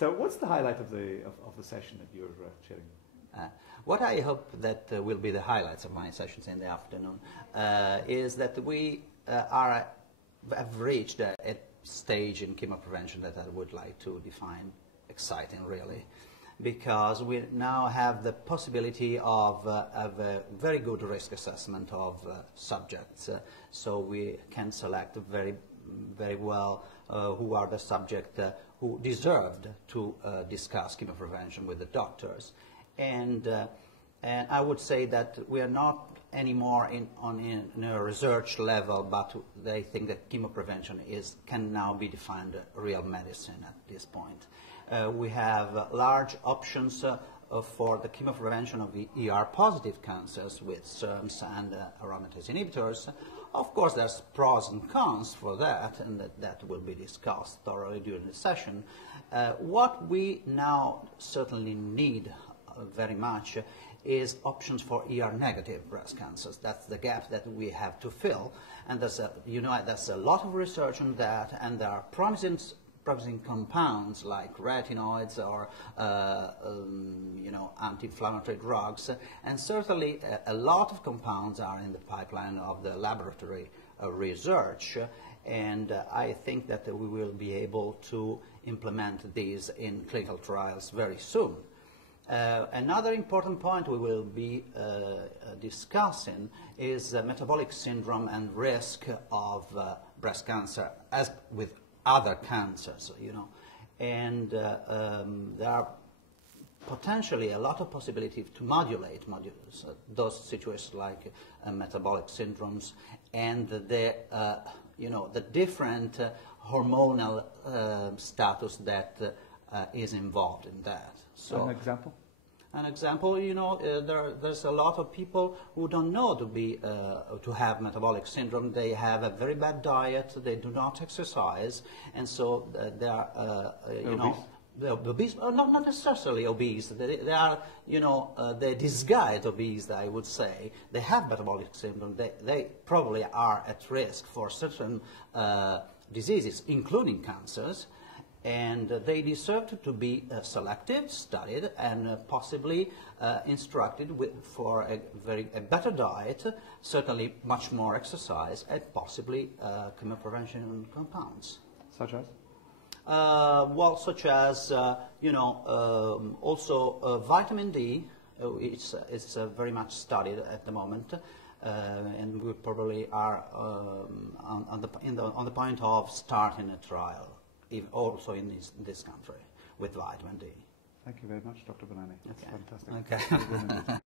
So what's the highlight of the session that you're chairing? What I hope that will be the highlights of my sessions in the afternoon is that we have reached a stage in chemoprevention that I would like to define exciting, really, because we now have the possibility of a very good risk assessment of subjects, so we can select very well who are the subjects who deserved to discuss chemoprevention with the doctors. And I would say that we are not anymore in a research level, but they think that chemoprevention can now be defined real medicine at this point. We have large options for the chemoprevention of ER-positive cancers with SERMs and aromatase inhibitors. Of course, there's pros and cons for that, and that will be discussed thoroughly during the session. What we now certainly need very much is options for ER-negative breast cancers. That's the gap that we have to fill, and there's a lot of research on that, and there are promising compounds like retinoids or anti-inflammatory drugs, and certainly a lot of compounds are in the pipeline of the laboratory research, and I think that we will be able to implement these in clinical trials very soon. Another important point we will be discussing is metabolic syndrome and risk of breast cancer, as with other cancers, and there are potentially a lot of possibility to modulate those situations like metabolic syndromes and the different hormonal status that is involved in that. So, an example? An example, there's a lot of people who don't know to have metabolic syndrome. They have a very bad diet, they do not exercise, and so they are, they're obese, or not necessarily obese. They are, they're disguised obese, I would say. They have metabolic syndrome. They probably are at risk for certain diseases, including cancers. And they deserve to be selected, studied, and possibly instructed for a better diet, certainly much more exercise, and possibly chemoprevention compounds. Such as? Well, such as, also vitamin D. It's very much studied at the moment, and we probably are on the point of starting a trial, also in this country, with vitamin D. Thank you very much, Dr. Bonanni. That's fantastic. Okay.